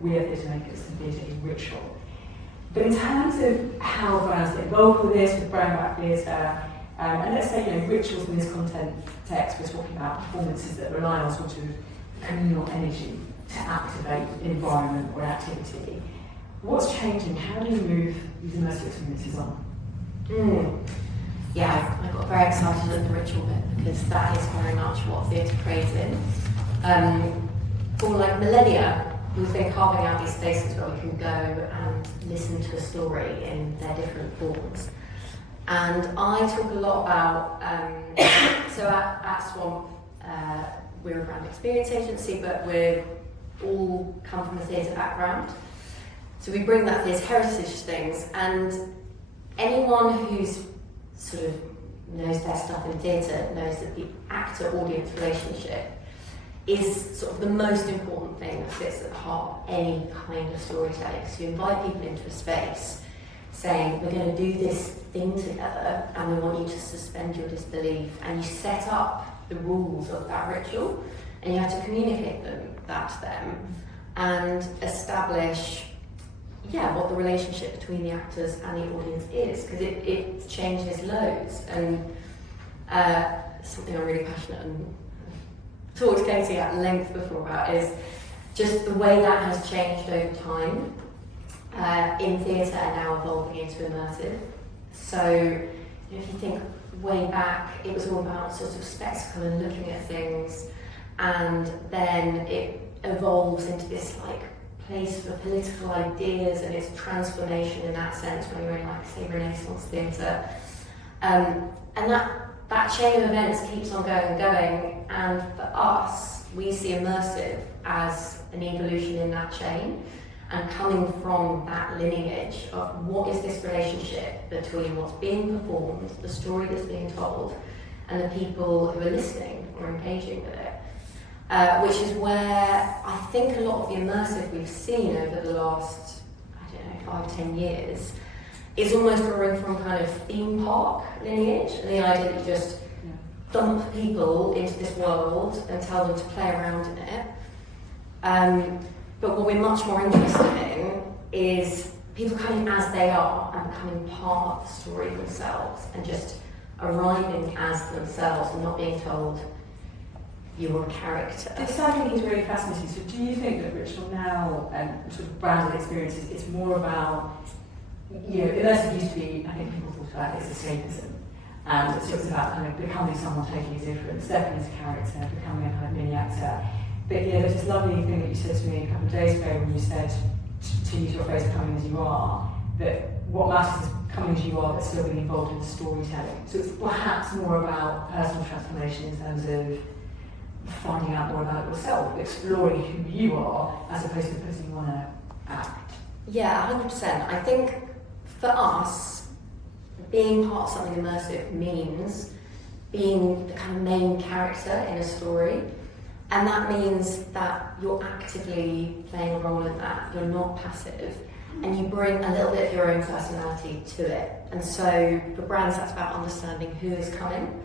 we are theatre makers and theatre is ritual. But in terms of how brands get involved with this, with brand-backed theatre, and let's say, rituals in this context, we're talking about performances that rely on sort of communal energy to activate an environment or activity. What's changing? How do you move these immersive experiences on? Yeah, I got very excited at the ritual bit because that is very much what theatre trades in. For like millennia, we've been carving out these spaces where we can go and listen to a story in their different forms. And I talk a lot about, so at Swamp, we're a brand experience agency, but we all come from a theatre background. So we bring that theatre heritage things, and anyone who's sort of knows their stuff in theatre knows that the actor-audience relationship is sort of the most important thing that sits at the heart of any kind of storytelling. So you invite people into a space saying, we're going to do this thing together and we want you to suspend your disbelief, and you set up the rules of that ritual and you have to communicate that to them and establish what the relationship between the actors and the audience is, because it changes loads. And something I'm really passionate and talked to Katie at length before about is just the way that has changed over time in theatre and now evolving into immersive. So if you think way back, it was all about sort of spectacle and looking at things, and then it evolves into this like place for political ideas and its transformation in that sense when you're in like say Renaissance theatre, and that chain of events keeps on going and going, and for us we see immersive as an evolution in that chain and coming from that lineage of what is this relationship between what's being performed, the story that's being told, and the people who are listening or engaging with it. Which is where I think a lot of the immersive we've seen over the last, 5-10 years is almost drawing from kind of theme park lineage, and the idea that you just dump people into this world and tell them to play around in it. But what we're much more interested in is people coming as they are and becoming part of the story themselves and just arriving as themselves and not being told you're a character. This I think is really fascinating. So do you think that ritual now and sort of branded experiences, it's more about, immersive used to be, I think people thought about it as escapism. And so it's about kind of becoming someone totally different, stepping into character, becoming a kind of mini actor. But there's this lovely thing that you said to me a couple of days ago when you said, to use your phrase, coming as you are, that what matters is coming as you are but still being involved in the storytelling. So it's perhaps more about personal transformation in terms of finding out more about yourself, exploring who you are, as opposed to putting you on an act. Yeah, 100%. I think for us, being part of something immersive means being the kind of main character in a story. And that means that you're actively playing a role in that, you're not passive, and you bring a little bit of your own personality to it. And so for brands, that's about understanding who is coming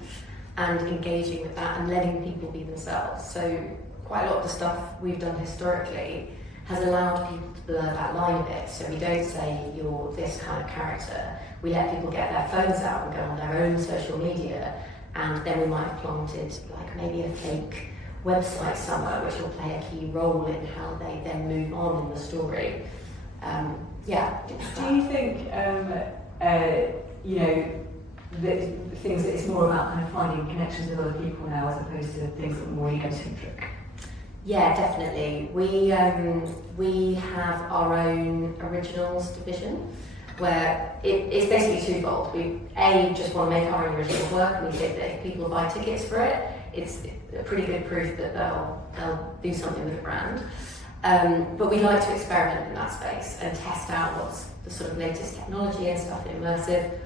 and engaging with that and letting people be themselves. So quite a lot of the stuff we've done historically has allowed people to blur that line a bit. So we don't say you're this kind of character. We let people get their phones out and go on their own social media, and then we might have planted like maybe a fake website somewhere which will play a key role in how they then move on in the story. Do you think, the things that it's more about kind of finding connections with other people now as opposed to things that are more egocentric? Yeah, definitely. We have our own originals division where it's basically twofold. We just want to make our own original work, and we think that if people buy tickets for it, it's a pretty good proof that they'll do something with the brand. But we like to experiment in that space and test out what's the sort of latest technology and stuff in immersive.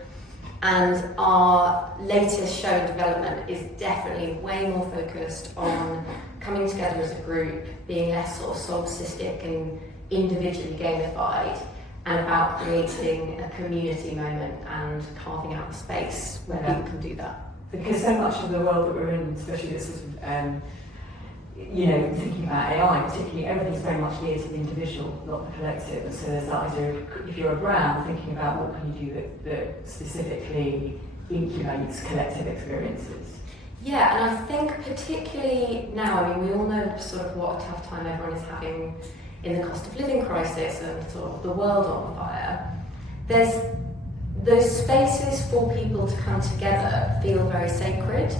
And our latest show development is definitely way more focused on coming together as a group, being less sort of solipsistic and individually gamified, and about creating a community moment and carving out a space where people can do that. Because so much of the world that we're in, especially this sort of you know, thinking about AI, particularly, everything's very much geared to the individual, not the collective. And so there's that idea of, if you're a brand, thinking about what can you do that specifically incubates collective experiences. Yeah, and I think particularly now, I mean, we all know sort of what a tough time everyone is having in the cost of living crisis and sort of the world on fire. There's those spaces for people to come together feel very sacred,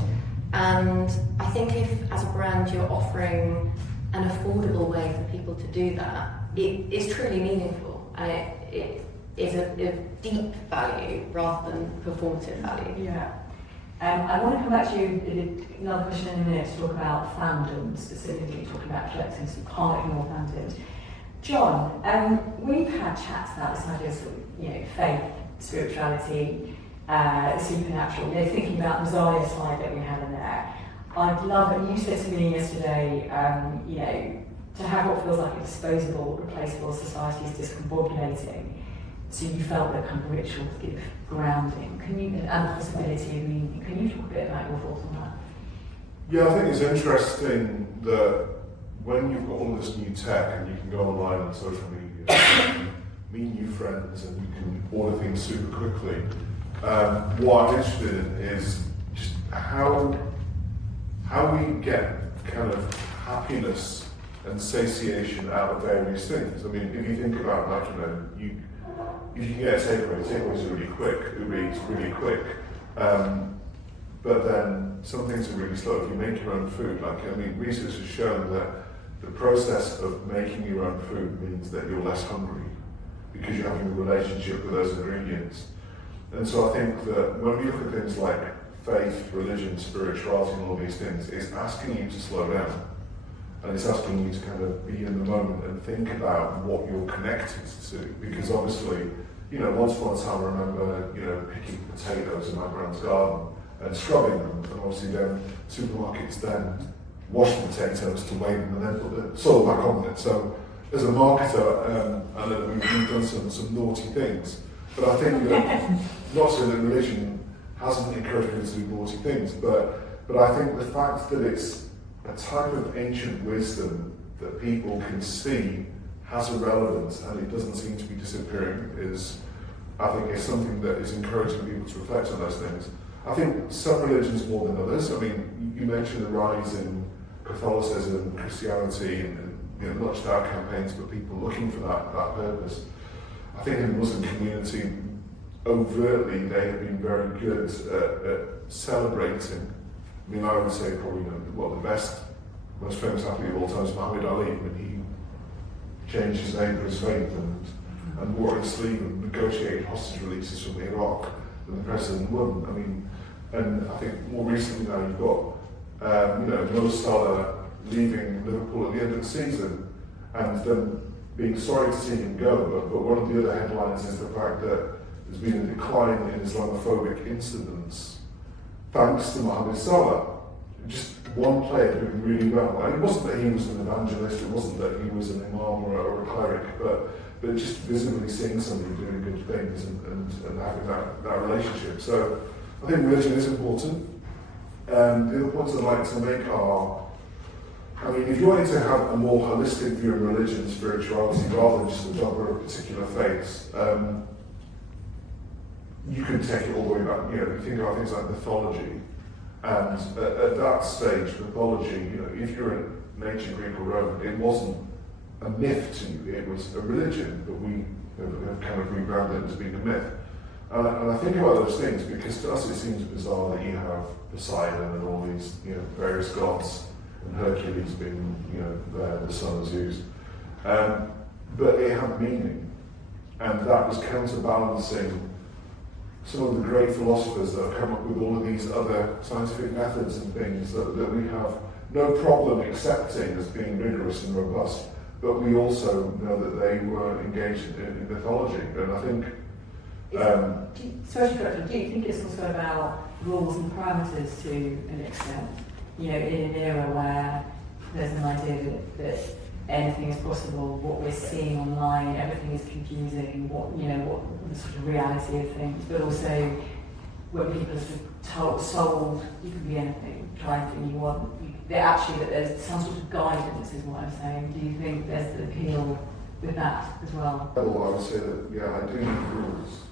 and I think if as a brand you're offering an affordable way for people to do that, it is truly meaningful, and it is a deep value rather than performative value. Yeah. I want to come back to you, another question in a minute, to talk about fandom, specifically talking about collectives, you can't ignore fandoms. John, we've had chats about this idea of sort of, you know, faith, spirituality, supernatural, you know, thinking about the Zaya slide that we had in there. I'd love it, you said to me yesterday, you know, to have what feels like a disposable, replaceable society is discombobulating. So you felt that kind of rituals give grounding. Can you, and the possibility of meaning, can you talk a bit about your thoughts on that? Yeah, I think it's interesting that when you've got all this new tech and you can go online on social media, meet new friends, and you can order things super quickly, what I'm interested in is just how we get kind of happiness and satiation out of various things. I mean, if you think about, like, you know, if you can get a takeaways are really quick, Uber Eats really quick, but then some things are really slow. If you make your own food, like, I mean, research has shown that the process of making your own food means that you're less hungry because you're having a relationship with those ingredients. And so I think that when we look at things like faith, religion, spirituality, and all these things, it's asking you to slow down. And it's asking you to kind of be in the moment and think about what you're connected to. Because obviously, you know, once upon a time I remember, you know, picking potatoes in my grand's garden and scrubbing them. And obviously then supermarkets then wash the potatoes to weigh them and then put the soil back on it. So as a marketer, I know that we've done some naughty things. But I think that, not so that religion hasn't encouraged people to do naughty things, but I think the fact that it's a type of ancient wisdom that people can see has a relevance and it doesn't seem to be disappearing I think is something that is encouraging people to reflect on those things. I think some religions more than others. I mean, you mentioned the rise in Catholicism, Christianity, and you know, not just our campaigns, but people looking for that purpose. I think in the Muslim community, overtly, they have been very good at celebrating. I mean, I would say probably the best, most famous athlete of all time is Muhammad Ali, when he changed his name for his faith and wore his sleeve and negotiated hostage releases from Iraq, and the president won. I mean, and I think more recently now you've got, you know, Mo Salah leaving Liverpool at the end of the season, and then being sorry to see him go, but one of the other headlines is the fact that there's been a decline in Islamophobic incidents thanks to Mohamed Salah. Just one player doing really well. And it wasn't that he was an evangelist, it wasn't that he was an imam or a cleric, but just visibly seeing somebody doing good things and having that relationship. So I think religion is important. The other points I'd like to make are, I mean, if you wanted to have a more holistic view of religion and spirituality rather than just a dogma of particular faiths, you could take it all the way back. You know, you think about things like mythology, and at that stage, mythology, you know, if you're in ancient Greek or Roman, it wasn't a myth to you, it was a religion, but we have kind of rebranded it as being a myth. And I think about those things because to us it seems bizarre that you have Poseidon and all these, you know, various gods, and Hercules being, you know, the son of Zeus. But it had meaning, and that was counterbalancing some of the great philosophers that have come up with all of these other scientific methods and things that we have no problem accepting as being rigorous and robust, but we also know that they were engaged in mythology. And I think... sorry to interrupt you, do you think it's also about rules and parameters to an extent? You know, in an era where there's an idea that anything is possible, what we're seeing online, everything is confusing, what the sort of reality of things, but also when people are sort of sold, you can be anything, try anything you want. That there's some sort of guidance is what I'm saying. Do you think there's the appeal with that as well? Well, I would say that, yeah, I do need rules.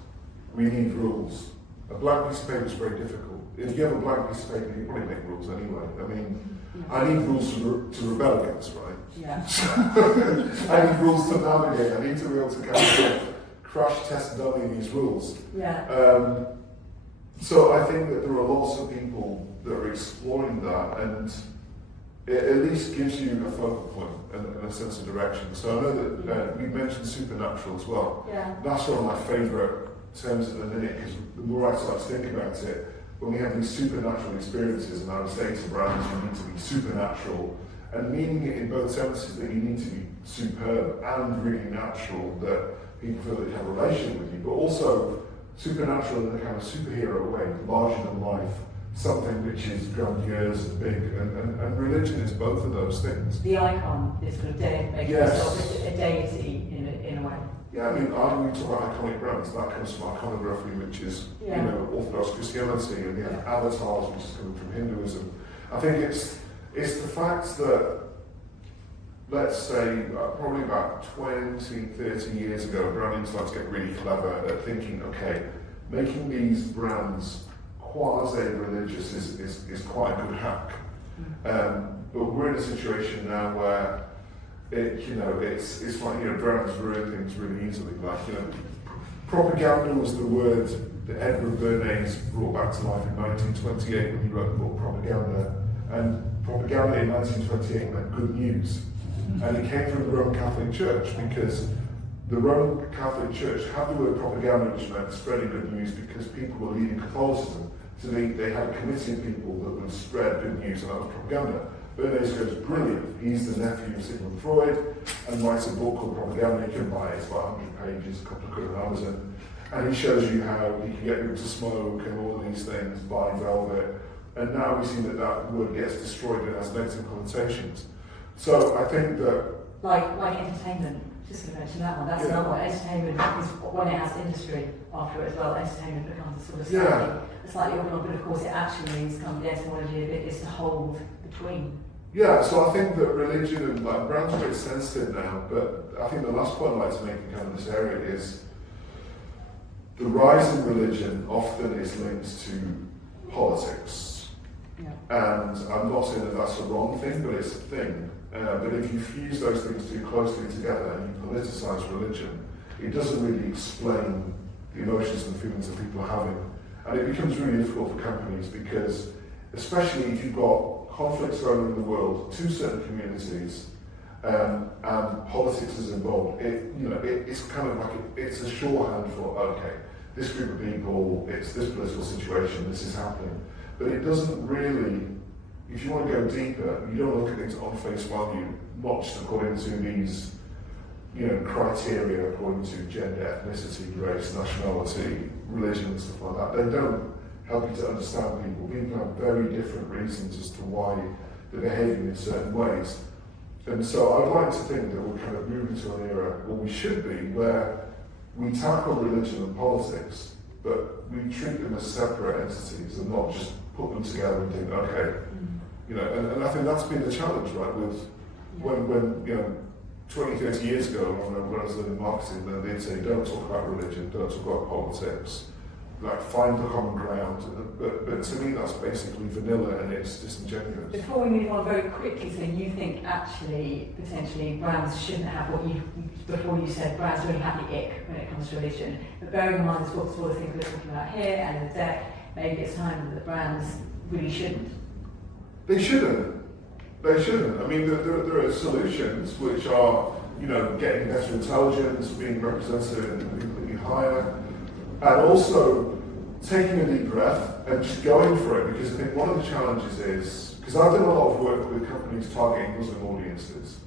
We need rules. A blank piece of paper is very difficult. If you have a blank piece of paper, you probably make rules anyway. I mean, I need rules to rebel against, right? Yeah. I need rules to navigate. I need to be able to kind of crash test dummy these rules. Yeah. So I think that there are lots of people that are exploring that, and it at least gives you a focal point and a sense of direction. So I know that we mentioned supernatural as well. Yeah. That's one of my favourite terms at the minute, because the more I start to think about it, when we have these supernatural experiences, and I would say to brands, you need to be supernatural, and meaning it in both senses, that you need to be superb and really natural, that people feel they can have a relationship with you, but also supernatural in a kind of superhero way, larger than life, something which is grandiose and big, and religion is both of those things. The icon is sort of making yourself a deity in a way. Yeah, I mean, when we talk about iconic brands, that comes from iconography, which is, you know, Orthodox Christianity, and you have avatars, which is coming from Hinduism. I think it's the fact that, let's say, probably about 20, 30 years ago, branding started to get really clever at thinking, okay, making these brands quasi-religious is quite a good hack. But we're in a situation now where it's like, brands ruin things really easily. Like, propaganda was the word that Edward Bernays brought back to life in 1928 when he wrote the book Propaganda. And propaganda in 1928 meant good news. And it came from the Roman Catholic Church, because the Roman Catholic Church had the word propaganda, which meant spreading good news, because people were leaving Catholicism. So they had a committee of people that would spread good news, and that was propaganda. Bernays goes, brilliant. He's the nephew of Sigmund Freud, and writes a book called Propaganda. You can buy it, it's about 100 pages, a couple of quid on Amazon. And he shows you how he can get people to smoke and all of these things, buy velvet. And now we see that word gets destroyed and has negative connotations. So I think that... Like entertainment, just going to mention that one. That's another one. Entertainment is when it has industry after it as well. Entertainment becomes a sort of slightly organal, but of course it actually means kind of the etymology of it is to hold between. Yeah, so I think that religion and brands are very sensitive now, but I think the last point I'd like to make in kind of this area is the rise in religion often is linked to politics. Yeah. And I'm not saying that that's a wrong thing, but it's a thing. But if you fuse those things too closely together and you politicize religion, it doesn't really explain the emotions and feelings that people are having. And it becomes really difficult for companies, because especially if you've got conflicts going on in the world, two certain communities, and politics is involved, it's kind of like it's a shorthand for, okay, this group of people, it's this political situation, this is happening. But it doesn't really, if you want to go deeper, you don't look at things on face value, not just according to these, criteria according to gender, ethnicity, race, nationality, religion and stuff like that. They don't help you to understand people. People have very different reasons as to why they're behaving in certain ways. And so I'd like to think that we're kind of moving to an era, well, we should be, where we tackle religion and politics, but we treat them as separate entities and not just put them together and think, okay, and I think that's been the challenge, right, with when 20, 30 years ago, when I was learning marketing, then they'd say, don't talk about religion, don't talk about politics, like find the common ground. But to me, that's basically vanilla and it's disingenuous. Before we move on very quickly, so you think actually, potentially, brands shouldn't have before you said brands really have the ick when it comes to religion. But bearing in mind the sort of things we're talking about here and in the deck, maybe it's time that the brands really shouldn't. They shouldn't. I mean, there are solutions which are, getting better intelligence, being represented completely higher, and also taking a deep breath and just going for it. Because I think one of the challenges is, because I've done a lot of work with companies targeting Muslim audiences,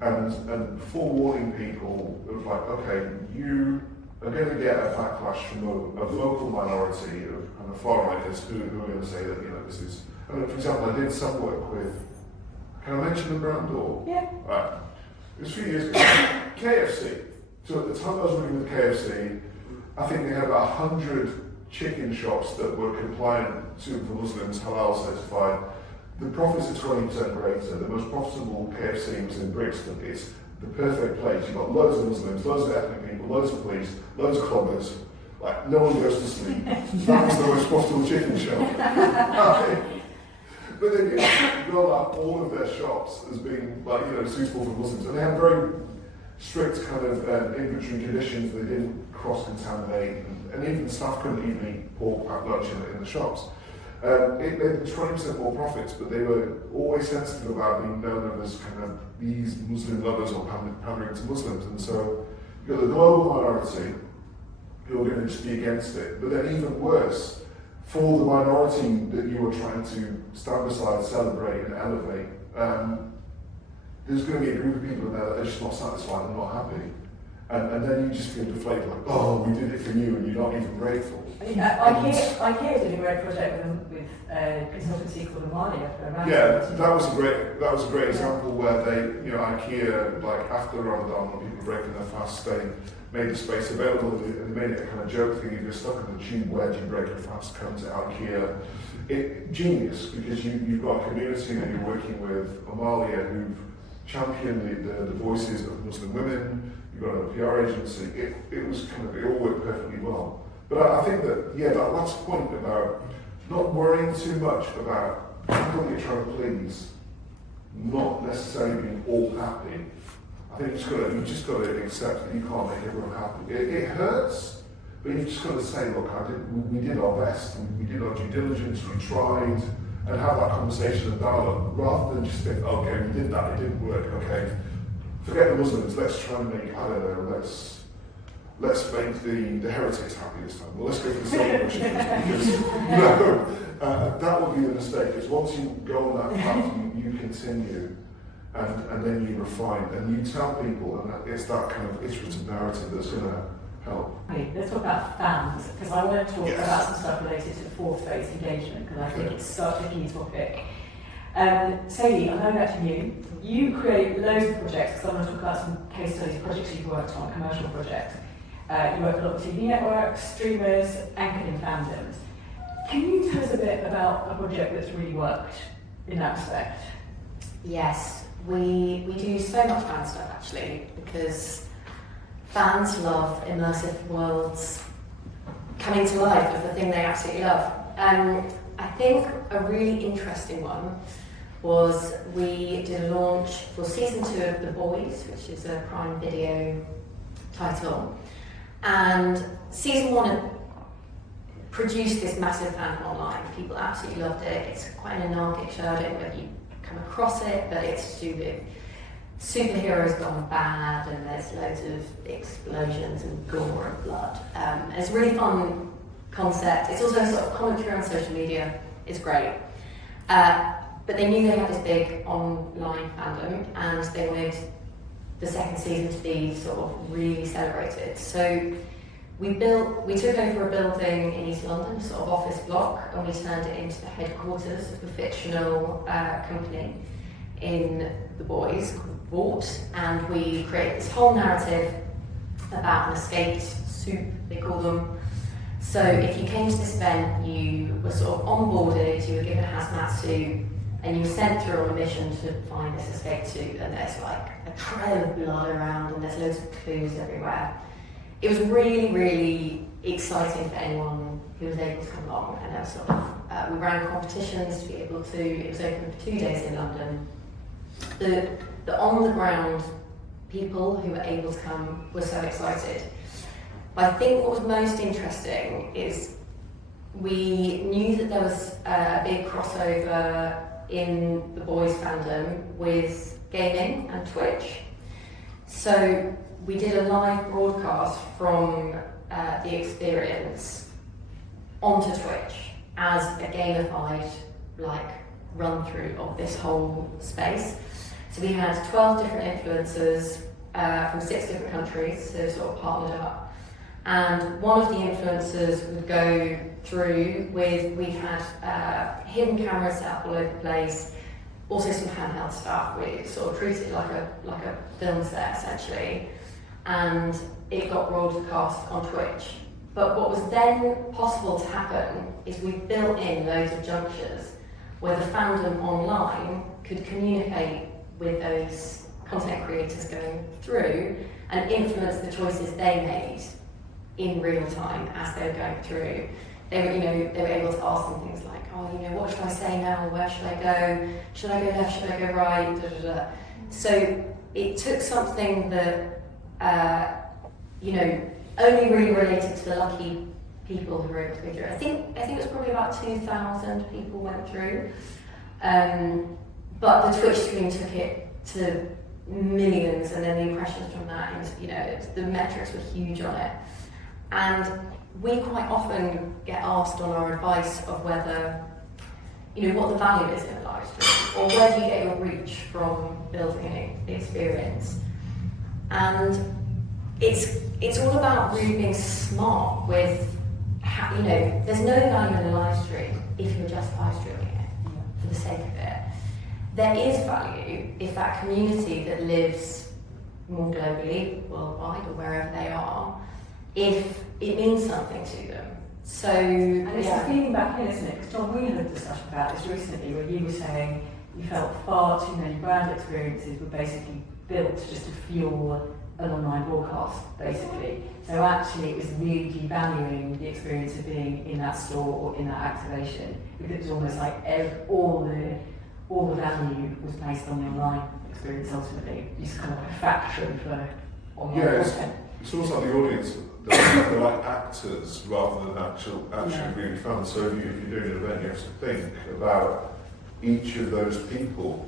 and forewarning people of like, okay, you are going to get a backlash from a vocal minority of kind of far-righters who are going to say that, this is, for example, I did some work with, can I mention the brand or? Yeah. Right. It was a few years ago. KFC. So at the time I was working with KFC, I think they had about 100 chicken shops that were compliant to for Muslims, halal certified, the profits are 20% greater. The most profitable KFC was in Brixton. It's the perfect place. You've got loads of Muslims, loads of ethnic people, loads of police, loads of clubbers. Like, no one goes to sleep. That was the most profitable chicken shop. But then you roll out all of their shops as being, like, you know, suitable for Muslims. And they had very strict kind of inventory conditions. They didn't cross-contaminate. And even the staff couldn't even eat pork at lunch in the shops. It made them 20% more profits, but they were always sensitive about being known as kind of these Muslim lovers or pandering to Muslims. And so you've got the global minority who are going to just be against it. But then even worse, for the minority that you are trying to stand beside, celebrate and elevate, there's going to be a group of people in there that are just not satisfied and not happy. And then you just feel deflated, like, oh, we did it for you, and you're not even grateful. IKEA did a great project with a consultancy called Amalia for Ramadan. Yeah, that was a great example where they, you know, IKEA, like after Ramadan, when people were breaking their fast, they made the space available, and they made it a kind of joke thing. If you're stuck in the tube, where do you break your fast? Come to IKEA. Genius, because you've got a community that you're working with, Amalia, who've championed the voices of Muslim women. You've got a PR agency. It was kind of, it all worked perfectly well. But I think that, yeah, that last point about not worrying too much about people you're trying to please, not necessarily being all happy. I think you just got to accept that you can't make everyone happy. It hurts, but you've just got to say, look, we did our best, we did our due diligence, we tried, and have that conversation and dialogue, rather than just think, okay, we did that, it didn't work, okay. Forget the Muslims, let's try and make, I don't know, let's make the heretics happy this time. Well, let's go for the celebration, because, no, that would be a mistake, because once you go on that path, you continue, and then you refine, and you tell people, and it's that kind of iterative narrative that's going to help. Okay, let's talk about fans, because I want to talk about some stuff related to the fourth phase engagement, because I think it's such a key topic. Sadie, I'm going back to you. You create loads of projects, because I want to talk about some case studies, projects you've worked on, commercial projects. You work a lot with TV networks, streamers, anchored in fandoms. Can you tell us a bit about a project that's really worked in that respect? Yes, we do so much fan stuff actually, because fans love immersive worlds coming to life of the thing they absolutely love. I think a really interesting one was we did a launch for season 2 of The Boys, which is a Prime Video title. And season 1 produced this massive fandom online. People absolutely loved it. It's quite an anarchic show. I don't know whether you come across it, but it's to do with superheroes gone bad, and there's loads of explosions and gore and blood. And it's a really fun concept. It's also a sort of commentary on social media. It's great. But they knew they had this big online fandom, and they wanted the second season to be sort of really celebrated. So we took over a building in East London, a sort of office block, and we turned it into the headquarters of the fictional company in The Boys called Vought, and we created this whole narrative about an escaped soup, they call them. So if you came to this event, you were sort of onboarded, you were given a hazmat suit, and you were sent through on a mission to find this escaped soup, and there's like a trail of blood around, and there's loads of clues everywhere. It was really, really exciting for anyone who was able to come along, and there was sort of, we ran competitions to be able to, it was open for 2 days in London. The on-the-ground people who were able to come were so excited. But I think what was most interesting is we knew that there was a big crossover in the Boys fandom with gaming and Twitch. So we did a live broadcast from the experience onto Twitch as a gamified run-through of this whole space. So we had 12 different influencers from 6 different countries, so sort of partnered up. And one of the influencers would go through we had hidden cameras set up all over the place, also some handheld stuff. We sort of treated it like a film set essentially, and it got broadcast on Twitch. But what was then possible to happen is we built in loads of junctures where the fandom online could communicate with those content creators going through and influence the choices they made in real time as they were going through. They were able to ask them things like, oh, what should I say now? Where should I go? Should I go left? Should I go right? Da, da, da. So it took something that, only really related to the lucky people who were able to go through. I think it was probably about 2,000 people went through. But the Twitch stream took it to millions, and then the impressions from that, and the metrics were huge on it. And we quite often get asked on our advice of whether, what the value is in a live stream, or where do you get your reach from building the experience. And it's all about really being smart with, there's no value in a live stream if you're just live streaming it for the sake of it. There is value if that community that lives more globally, worldwide, or wherever they are, if it means something to them. So, and it's the feeding back in, isn't it? Because John, we had a discussion about this recently where you were saying you felt far too many brand experiences were basically built just to fuel an online broadcast, basically. So actually it was really devaluing the experience of being in that store or in that activation, because it was almost like all the value was based on the online experience ultimately. It's kind of like a factory for online content. It's almost like the audience, they're like actors rather than actually really fans. So if you're doing an event, you have to think about each of those people,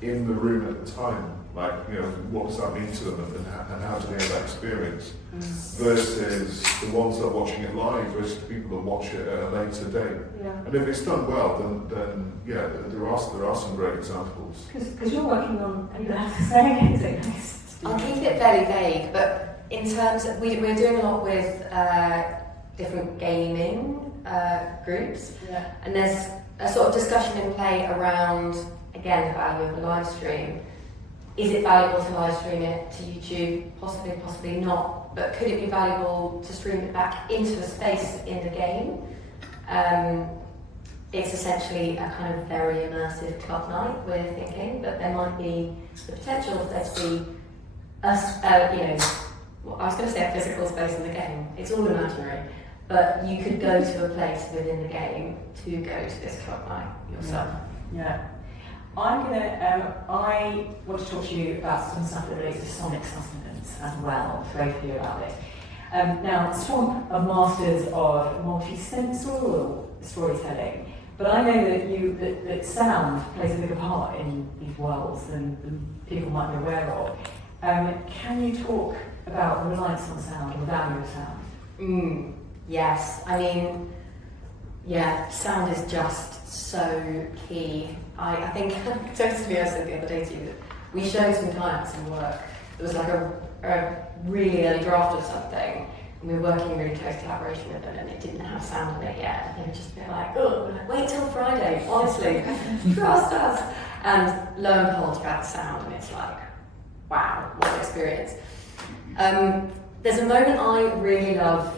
in the room at the time. What does that mean to them, and how do they have that experience? Versus the ones that are watching it live, versus the people that watch it at a later date. Yeah. And if it's done well, then there are some great examples. Because you're working on, are you going to have to say anything? I'll keep it fairly vague, but in terms of, we're doing a lot with different gaming groups, and there's a sort of discussion in play around, again, the value of a live stream. Is it valuable to live stream it to YouTube? Possibly, possibly not. But could it be valuable to stream it back into a space in the game? It's essentially a kind of very immersive club night, we're thinking, but there might be the potential for there to be I was going to say a physical space in the game. It's all imaginary. But you could go to a place within the game to go to this club night yourself. Yeah. I want to talk to you about some stuff that relates to sonic sustenance as well, to both of you about it. Now, Swamp are masters of multi-sensorial storytelling, but I know that sound plays a bigger part in these worlds than people might be aware of. Can you talk about the reliance on sound or the value of sound? Yes, sound is just so key. I think, I said the other day to you that we showed some clients some work. It was like a really early draft of something, and we were working in really close collaboration with them, and it didn't have sound in it yet. And they were just a bit like, oh, wait till Friday, honestly, trust us. And lo and behold, you got the sound, and it's like, wow, what an experience. There's a moment I really love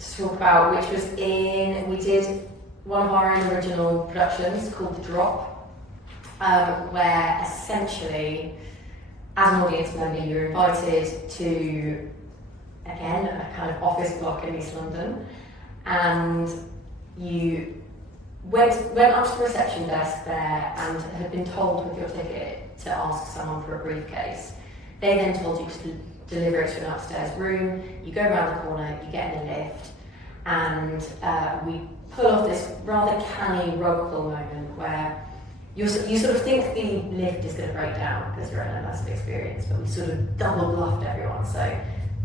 to talk about, which was we did one of our own original productions called The Drop, where essentially, as an audience member, you're invited to, again, a kind of office block in East London, and you went up to the reception desk there and had been told with your ticket to ask someone for a briefcase. They then told you to deliver it to an upstairs room. You go around the corner, you get in a lift, and we pull off this rather canny rug pull moment where you sort of think the lift is going to break down because you're in an immersive experience, but we sort of double bluffed everyone. So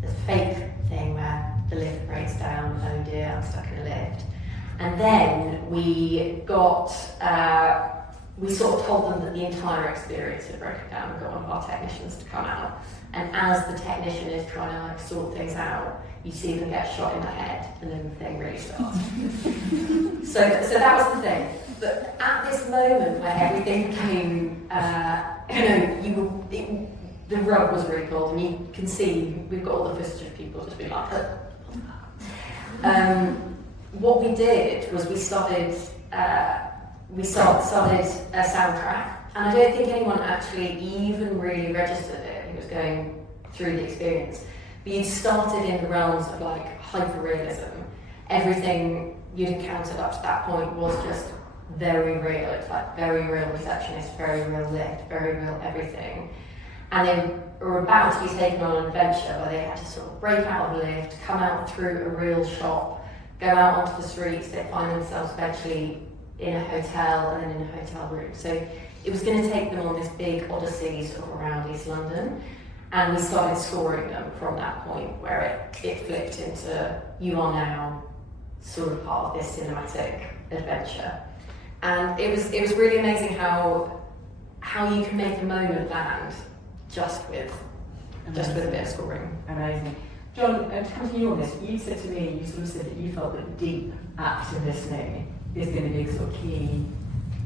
there's a fake thing where the lift breaks down, oh dear, I'm stuck in a lift. And then we sort of told them that the entire experience had broken down and got one of our technicians to come out. And as the technician is trying to sort things out, you see them get shot in the head, and then the thing really starts. so that was the thing. But at this moment where everything became, the rug was really pulled, and you can see we've got all the footage of people just being like, What we did was we started a soundtrack, and I don't think anyone actually even really registered it. It was going through the experience. But you started in the realms of like hyper-realism. Everything you'd encountered up to that point was just very real. It's like very real receptionist, very real lift, very real everything. And they were about to be taken on an adventure where they had to sort of break out of a lift, come out through a real shop, go out onto the streets. They find themselves eventually in a hotel and then in a hotel room. So it was going to take them on this big odyssey sort of around East London. And we started scoring them from that point where it flipped into, you are now sort of part of this cinematic adventure. And it was really amazing how you can make a moment land just with a bit of scoring. Amazing. John, to come to you on this, you said to me, you sort of said that you felt that deep active listening is going to be a sort of key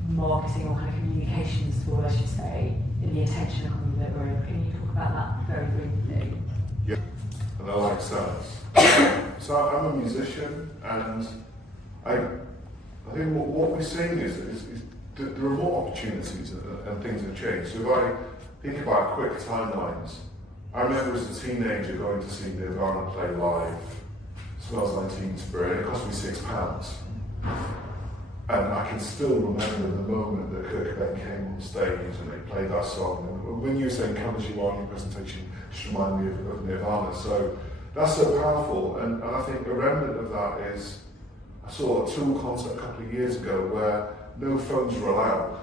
marketing or kind of communications tool, I should say, in the attention economy that we're in. Can you talk about that very briefly? Yeah, and I like sounds. So I'm a musician, and I think what we're seeing is there are more opportunities and things have changed. So if I think about quick timelines, I remember as a teenager going to see Nirvana play live, Smells Like Teen Spirit, and it cost me £6. And I can still remember the moment that Kurt Cobain came on stage and they played that song. And when you were saying "Come As You Are" in your presentation, it just reminded me of Nirvana. So that's so powerful. And I think a remnant of that is, I saw a Tool concert a couple of years ago where no phones were allowed.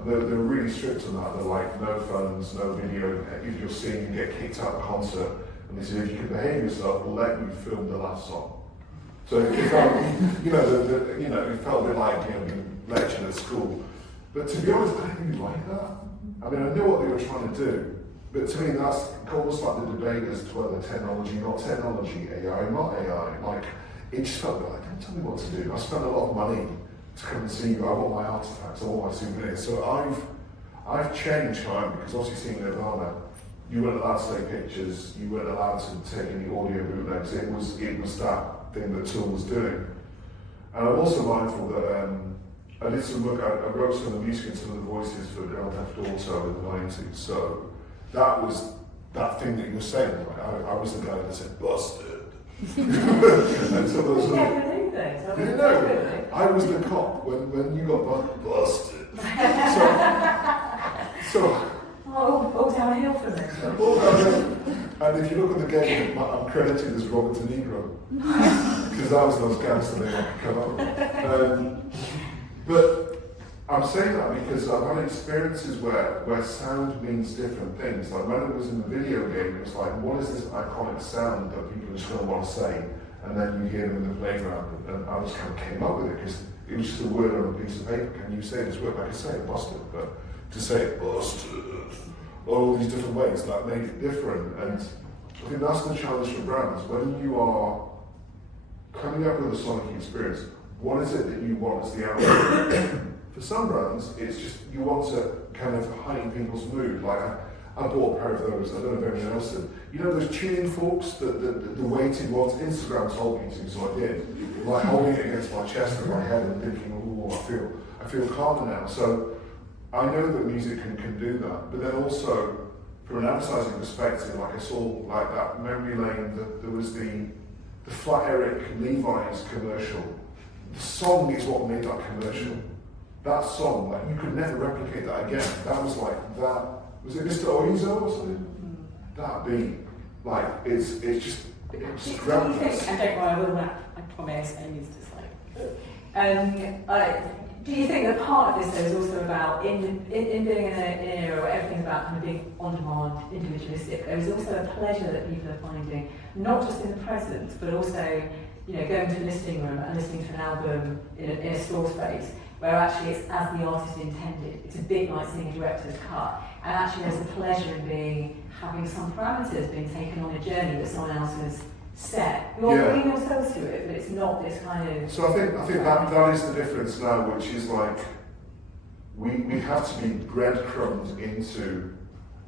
And they were really strict on that. They're like, no phones, no video. If you're singing, you get kicked out of the concert. And they said, if you can behave yourself, we'll let you film the last song. So it felt, it felt a bit like being lectured at school. But to be honest, I didn't really like that. I mean, I knew what they were trying to do, but to me, that's almost like the debate as to whether technology, not technology, AI, not AI. Like, it just felt like, don't tell me what to do. I spent a lot of money to come and see you. I want my artifacts, I want my souvenirs. So I've changed how I am, because obviously seeing Nirvana, you weren't allowed to take pictures, you weren't allowed to take any audio bootlegs. It was that thing that Tool was doing. And I'm also mindful that I did some work, I wrote some of the music and some of the voices for Grand Theft Auto in the 90s. So that was that thing that you were saying. Like, I was the guy that said, busted. And so those you never knew those. You know, I was the cop when you got busted. So all downhill from there. All downhill. And if you look at the game, I'm credited as Robert De Niro, because that was the most gangster thing I could come up with. But I'm saying that because I've had experiences where sound means different things. Like when it was in the video game, it was like, what is this iconic sound that people are just going to want to say? And then you hear them in the playground, and I just kind of came up with it because it was just a word on a piece of paper. Can you say this word? I could say it, busted, but to say it, busted, all these different ways, that made it different. And I think that's the challenge for brands. When you are coming up with a sonic experience, what is it that you want as the outcome? For some brands, it's just you want to kind of heighten people's mood. Like I bought a pair of those, I don't know if anyone else did. You know those tuning forks, the weighted ones? Instagram told me to, so I did. Like holding it against my chest and my head and thinking, oh, I feel calmer now. So I know that music can do that, but then also from an advertising perspective, like I saw like that memory lane, there was the Flat Eric Levi's commercial. The song is what made that commercial. That song, like you could never replicate that again. That was like that. Was it Mr. Oizo or something? That beat, like it's just groundless. And don't worry, I will rap. I promise. Amy's just like. Do you think that part of this though is also about in being in an era where everything's about kind of being on demand, individualistic? There is also a pleasure that people are finding, not just in the present, but also, going to a listing room and listening to an album in a store space, where actually it's as the artist intended. It's a bit like seeing a director's cut, and actually there's a pleasure in having some parameters being taken on a journey that someone else has set. You're bringing yourselves to it, but it's not this kind of... So I think that is the difference now, which is like we have to be breadcrumbed into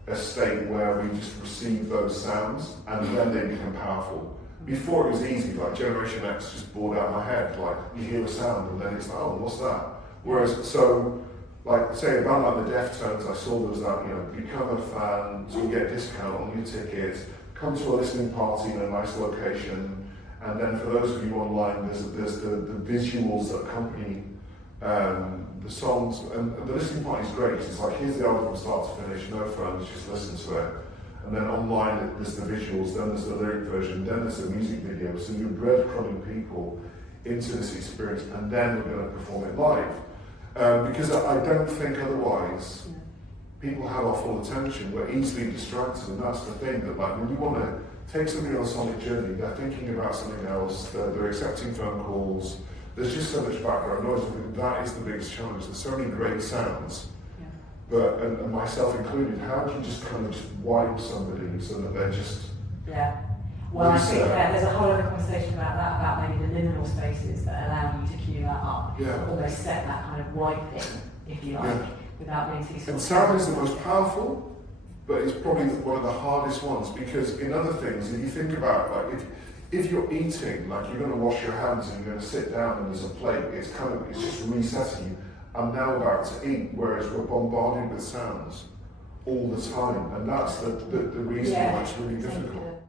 a state where we just receive those sounds and then they become powerful. Before it was easy, like Generation X just bored out my head, like you hear a sound and then it's like, oh, what's that? Whereas, so, like, say a band like the Deftones, I saw there was that, you know, become a fan, so you get a discount on your tickets, come to a listening party in a nice location, and then for those of you online, there's the visuals that accompany the songs, and the listening party is great. It's like, here's the album from start to finish, no phones, just listen to it. And then online, there's the visuals, then there's the lyric version, then there's the music video. So you're breadcrumbing people into this experience, and then we're going to perform it live. Because I don't think otherwise, people have our full attention. We're easily distracted, and that's the thing, that like when you want to take somebody on a sonic journey, they're thinking about something else, they're accepting phone calls, there's just so much background noise. That is the biggest challenge. There's so many great sounds, but, and myself included, how do you just kind of just wipe somebody so that they're just... Yeah. Well, I think there's a whole other conversation about that, about maybe the liminal spaces that allow you to cue that up, almost set that kind of wiping, if you like, without being too... And sound is the most powerful, but it's probably one of the hardest ones, because in other things, if you think about, like, if you're eating, like you're going to wash your hands and you're going to sit down and there's a plate, it's just resetting you. I'm now about to eat, whereas we're bombarded with sounds all the time, and that's the reason why it's really difficult.